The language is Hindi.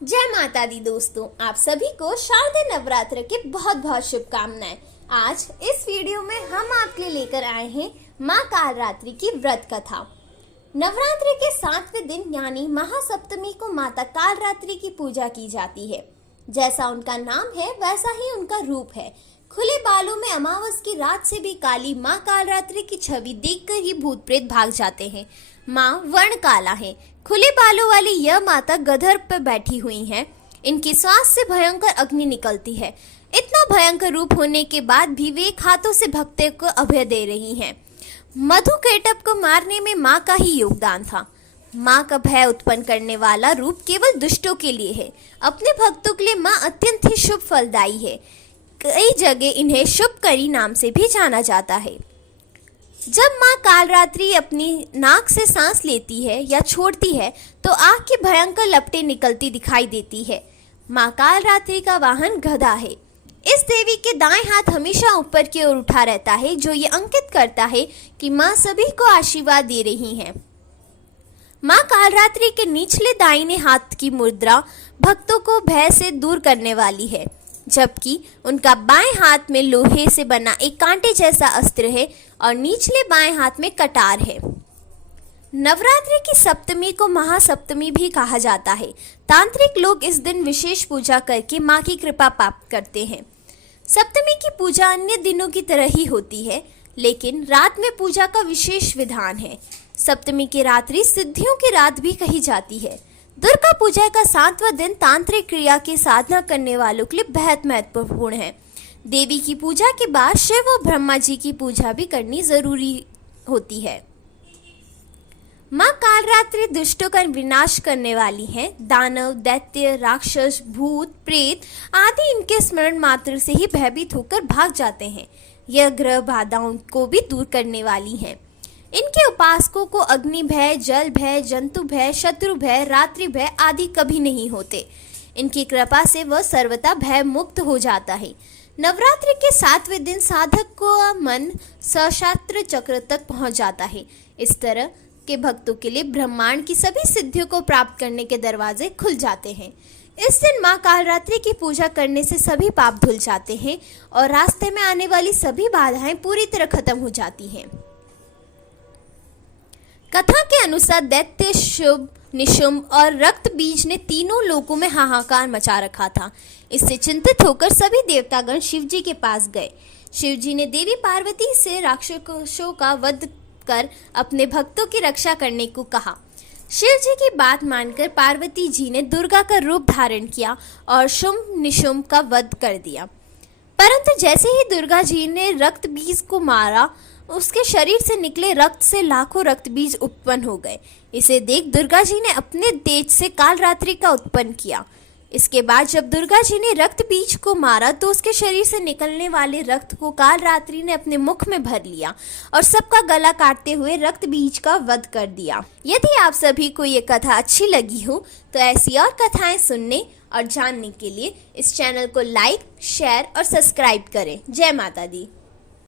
जय माता दी दोस्तों, आप सभी को शारदीय नवरात्र के बहुत बहुत शुभकामनाएं। आज इस वीडियो में हम आपके लिए लेकर आए हैं माँ कालरात्रि की व्रत कथा। नवरात्रि के 7वें दिन यानी महासप्तमी को माता कालरात्रि की पूजा की जाती है। जैसा उनका नाम है वैसा ही उनका रूप है। खुले बालों में अमावस की रात से भी काली माँ कालरात्रि की छवि देखकर ही भूत प्रेत भाग जाते हैं। माँ वर्ण काला है। खुले बालों वाली यह माता गधर पर बैठी हुई हैं। इनकी श्वास से भयंकर अग्नि निकलती है। इतना भयंकर रूप होने के बाद भी वे हाथों से भक्तों को अभय दे रही हैं। मधु केटप को मारने में माँ का ही योगदान था। माँ का भय उत्पन्न करने वाला रूप केवल दुष्टों के लिए है। अपने भक्तों के लिए माँ अत्यंत ही शुभ फलदायी है। कई जगह इन्हें शुभकरी नाम से भी जाना जाता है। जब माँ कालरात्रि अपनी नाक से सांस लेती है या छोड़ती है तो आग की भयंकर लपटें निकलती दिखाई देती है। माँ कालरात्रि का वाहन गधा है। इस देवी के दाएं हाथ हमेशा ऊपर की ओर उठा रहता है, जो ये अंकित करता है कि माँ सभी को आशीर्वाद दे रही हैं। माँ कालरात्रि के निचले दाहिने हाथ की मुद्रा भक्तों को भय से दूर करने वाली है, जबकि उनका बाएं हाथ में लोहे से बना एक कांटे जैसा अस्त्र है और निचले बाएं हाथ में कटार है। नवरात्रि की सप्तमी को महासप्तमी भी कहा जाता है। तांत्रिक लोग इस दिन विशेष पूजा करके माँ की कृपा प्राप्त करते हैं। सप्तमी की पूजा अन्य दिनों की तरह ही होती है, लेकिन रात में पूजा का विशेष विधान है। सप्तमी की रात्रि सिद्धियों की रात भी कही जाती है। दुर्गा पूजा का 7वां दिन तांत्रिक क्रिया की साधना करने वालों के लिए बेहद महत्वपूर्ण है। देवी की पूजा के बाद शिव और ब्रह्मा जी की पूजा भी करनी जरूरी होती है। माँ कालरात्रि दुष्टों का विनाश करने वाली हैं। दानव, दैत्य, राक्षस, भूत, प्रेत आदि इनके स्मरण मात्र से ही भयभीत होकर भाग जाते हैं। यह ग्रह बाधाओं को भी दूर करने वाली हैं। इनके उपासकों को अग्नि भय, जल भय, जंतु भय, शत्रु भय, रात्रि भय आदि कभी नहीं होते। इनकी कृपा से वह सर्वथा भय मुक्त हो जाता है। नवरात्रि के 7वें दिन साधक को मन सशास्त्र चक्र तक पहुंच जाता है। इस तरह के भक्तों के लिए ब्रह्मांड की सभी सिद्धियों को प्राप्त करने के दरवाजे खुल जाते हैं। इस दिन माँ कालरात्रि की पूजा करने से सभी पाप धुल जाते हैं और रास्ते में आने वाली सभी बाधाएं पूरी तरह खत्म हो जाती हैं। कथा के अनुसार दैत्य शुभ, निशुंभ और रक्त बीज ने तीनों लोकों में हाहाकार मचा रखा था। इससे चिंतित होकर सभी देवतागण शिवजी के पास गए। शिवजी ने देवी पार्वती से राक्षसों का वध कर अपने भक्तों की रक्षा करने को कहा। शिवजी की बात मानकर पार्वती जी ने दुर्गा का रूप धारण किया और शुंभ निशुंभ का वध कर दिया। परंतु जैसे ही दुर्गा जी ने रक्त बीज को मारा, उसके शरीर से निकले रक्त से लाखों रक्त बीज उत्पन्न हो गए। इसे देख दुर्गा जी ने अपने तेज से कालरात्रि का उत्पन्न किया। इसके बाद जब दुर्गा जी ने रक्त बीज को मारा तो उसके शरीर से निकलने वाले रक्त को कालरात्रि ने अपने मुख में भर लिया और सबका गला काटते हुए रक्त बीज का वध कर दिया। यदि आप सभी को ये कथा अच्छी लगी हो तो ऐसी और कथाएं सुनने और जानने के लिए इस चैनल को लाइक, शेयर और सब्सक्राइब करें। जय माता दी।